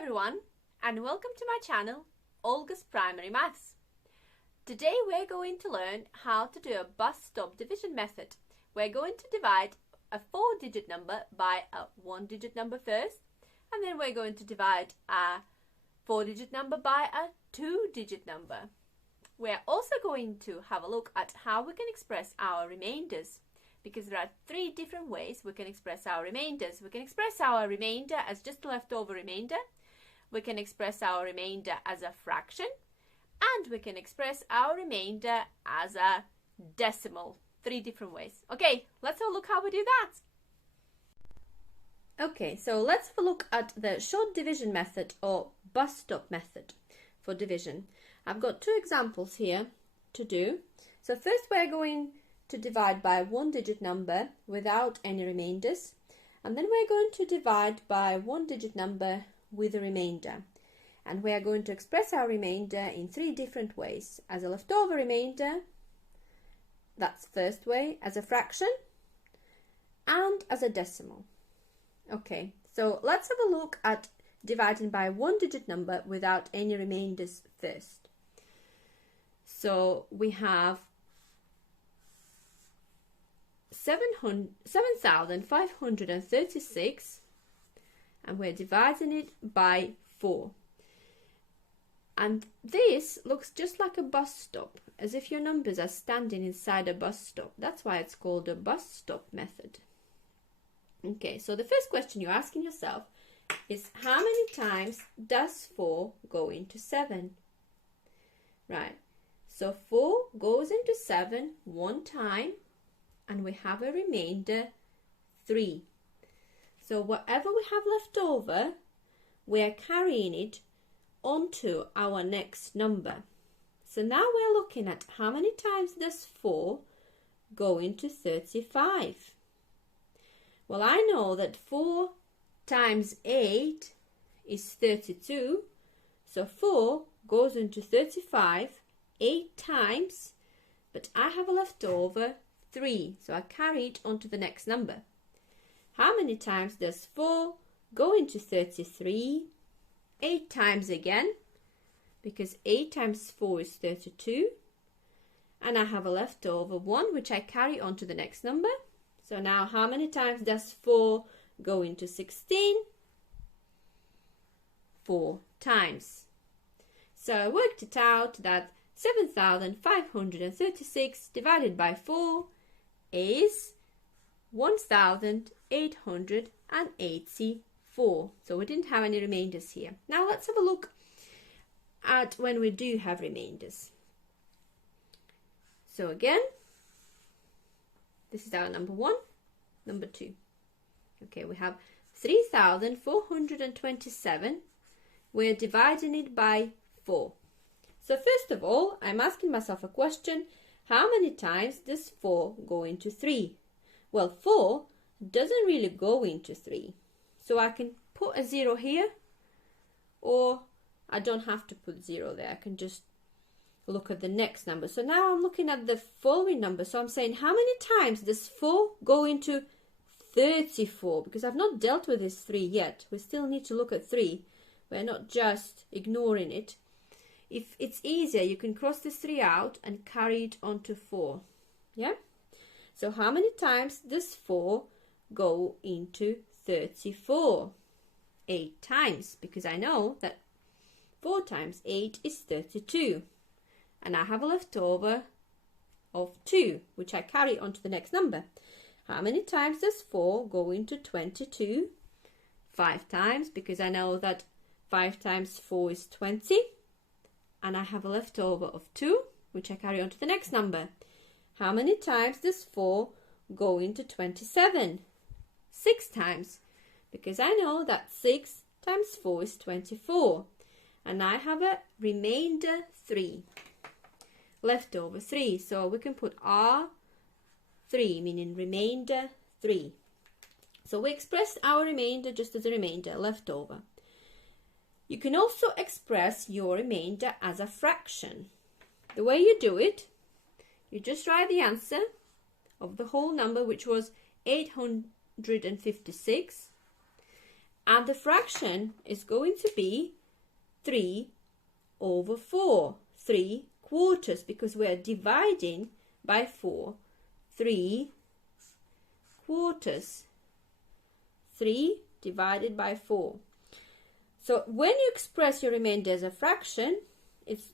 everyone, and welcome to my channel, Olga's Primary Maths. Today we're going to learn how to do a bus stop division method. We're going to divide a 4-digit number by a 1-digit number first, and then we're going to divide a 4-digit number by a 2-digit number. We're also going to have a look at how we can express our remainders, because there are 3 different ways we can express our remainders. We can express our remainder as just a leftover remainder. We can express our remainder as a fraction, and we can express our remainder as a decimal. 3 different ways. Okay, let's have a look how we do that. Okay, so let's have a look at the short division method or bus stop method for division. I've got 2 examples here to do. So first we're going to divide by a 1-digit number without any remainders, and then we're going to divide by a 1-digit number with a remainder, and we are going to express our remainder in 3 different ways: as a leftover remainder, that's first way, as a fraction, and as a decimal. Okay, so let's have a look at dividing by a 1-digit number without any remainders first. So we have 7,536, and we're dividing it by 4. And this looks just like a bus stop, as if your numbers are standing inside a bus stop. That's why it's called a bus stop method. Okay, so the first question you're asking yourself is, how many times does 4 go into 7? Right, so 4 goes into 7 one time, and we have a remainder 3. So whatever we have left over, we are carrying it onto our next number. So now we're looking at how many times does 4 go into 35? Well, I know that 4 times 8 is 32. So 4 goes into 35 8 times, but I have a leftover 3, so I carry it onto the next number. How many times does 4 go into 33? 8 times again, because 8 times 4 is 32, and I have a leftover 1 which I carry on to the next number. So now how many times does 4 go into 16? 4 times. So I worked it out that 7,536 divided by 4 is 1,884. So we didn't have any remainders here. Now let's have a look at when we do have remainders. So again, this is our number 1, number 2. Okay, we have 3,427. We're dividing it by 4. So first of all, I'm asking myself a question: how many times does 4 go into 3? Well, 4 doesn't really go into 3. So I can put a 0 here, or I don't have to put 0 there. I can just look at the next number. So now I'm looking at the following number. So I'm saying, how many times does 4 go into 34? Because I've not dealt with this 3 yet. We still need to look at 3. We're not just ignoring it. If it's easier, you can cross this 3 out and carry it onto 4. Yeah? So how many times does 4 go into 34? 8 times, because I know that 4 times 8 is 32. And I have a leftover of 2, which I carry on to the next number. How many times does 4 go into 22? 5 times, because I know that 5 times 4 is 20. And I have a leftover of 2, which I carry on to the next number. How many times does 4 go into 27? 6 times, because I know that 6 times 4 is 24. And I have a remainder 3, leftover 3. So we can put R3, meaning remainder 3. So we expressed our remainder just as a remainder, leftover. You can also express your remainder as a fraction. The way you do it, you just write the answer of the whole number, which was 856, And the fraction is going to be 3/4, 3/4, because we're dividing by 4, 3/4. 3 divided by 4. So when you express your remainder as a fraction,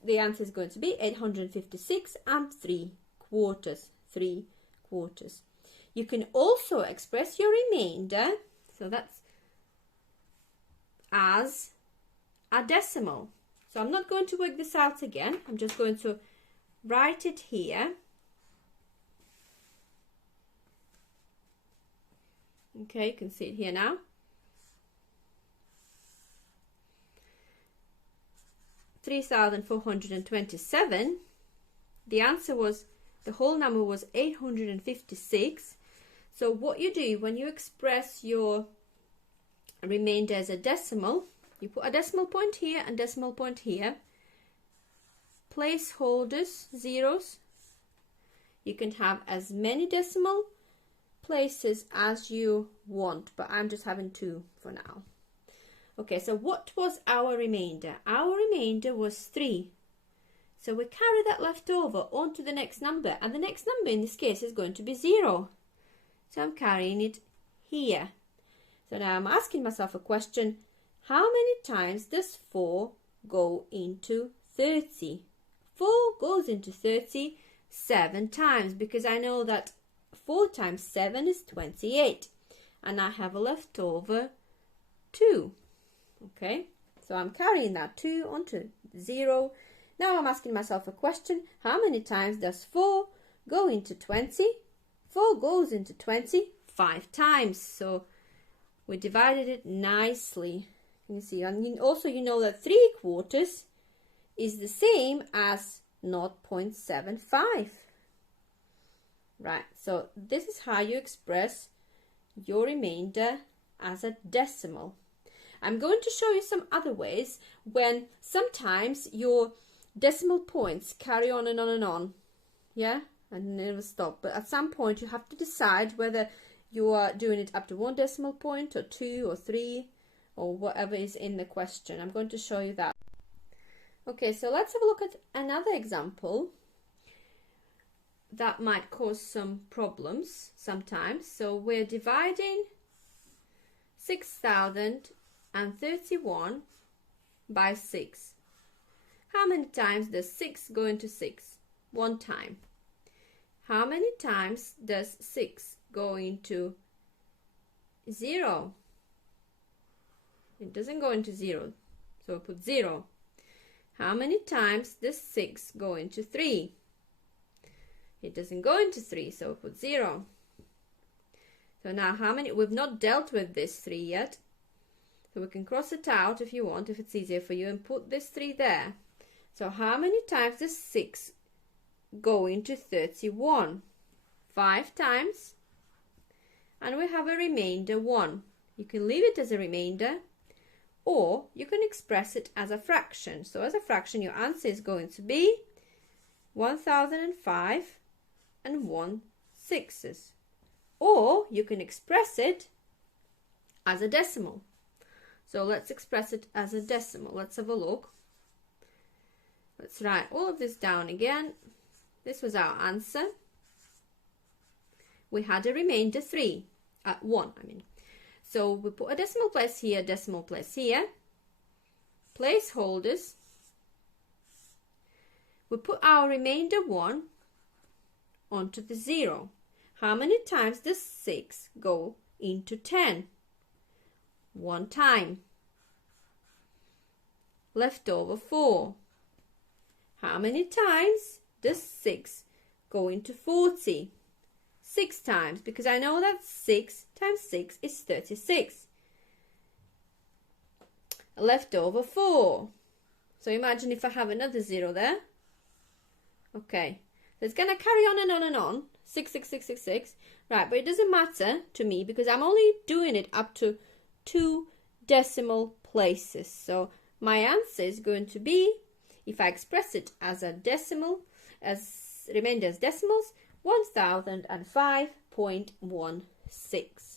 the answer is going to be 856 and 3/4, 3/4. You can also express your remainder, so that's as a decimal. So I'm not going to work this out again. I'm just going to write it here. Okay, you can see it here now. 3,427. The answer was, the whole number was 856. So what you do when you express your remainder as a decimal, you put a decimal point here and decimal point here. Placeholders, zeros. You can have as many decimal places as you want, but I'm just having 2 for now. Okay, so what was our remainder? Our remainder was 3. So we carry that left over onto the next number, and the next number in this case is going to be 0. So I'm carrying it here. So now I'm asking myself a question. How many times does 4 go into 30? 4 goes into 30 7 times, because I know that 4 times 7 is 28, and I have a leftover 2. Okay, so I'm carrying that 2 onto 0. Now I'm asking myself a question. How many times does 4 go into 20? 4 goes into 20 5 times. So we divided it nicely. You see, and also you know that 3/4 is the same as 0.75. Right, so this is how you express your remainder as a decimal. I'm going to show you some other ways when sometimes your decimal points carry on and on and on, yeah, and never stop. But at some point you have to decide whether you are doing it up to 1 decimal point or 2 or 3 or whatever is in the question. I'm going to show you that. Okay, so let's have a look at another example that might cause some problems sometimes. So we're dividing 6,031 by 6. How many times does 6 go into 6? 1 time. How many times does 6 go into 0? It doesn't go into 0, so I put 0. How many times does 6 go into 3? It doesn't go into 3, so I put 0. So now how many? We've not dealt with this 3 yet, so we can cross it out if you want, if it's easier for you, and put this 3 there. So how many times does 6 go into 31? 5 times. And we have a remainder 1. You can leave it as a remainder, or you can express it as a fraction. So as a fraction, your answer is going to be 1005 and 1/6. Or you can express it as a decimal. So let's express it as a decimal. Let's have a look. Let's write all of this down again. This was our answer. We had a remainder 3, 1, I mean. So we put a decimal place here, decimal place here. Placeholders. We put our remainder 1 onto the 0. How many times does 6 go into 10? 1 time. Leftover 4. How many times does 6 go into 40? 6 times, because I know that 6 times 6 is 36. Leftover 4. So imagine if I have another 0 there. Okay, so it's going to carry on and on and on. 6, 6, 6, 6, 6. Right, but it doesn't matter to me because I'm only doing it up to 2 decimal places. So my answer is going to be, if I express it as a decimal, as remainder as decimals, 1005.16.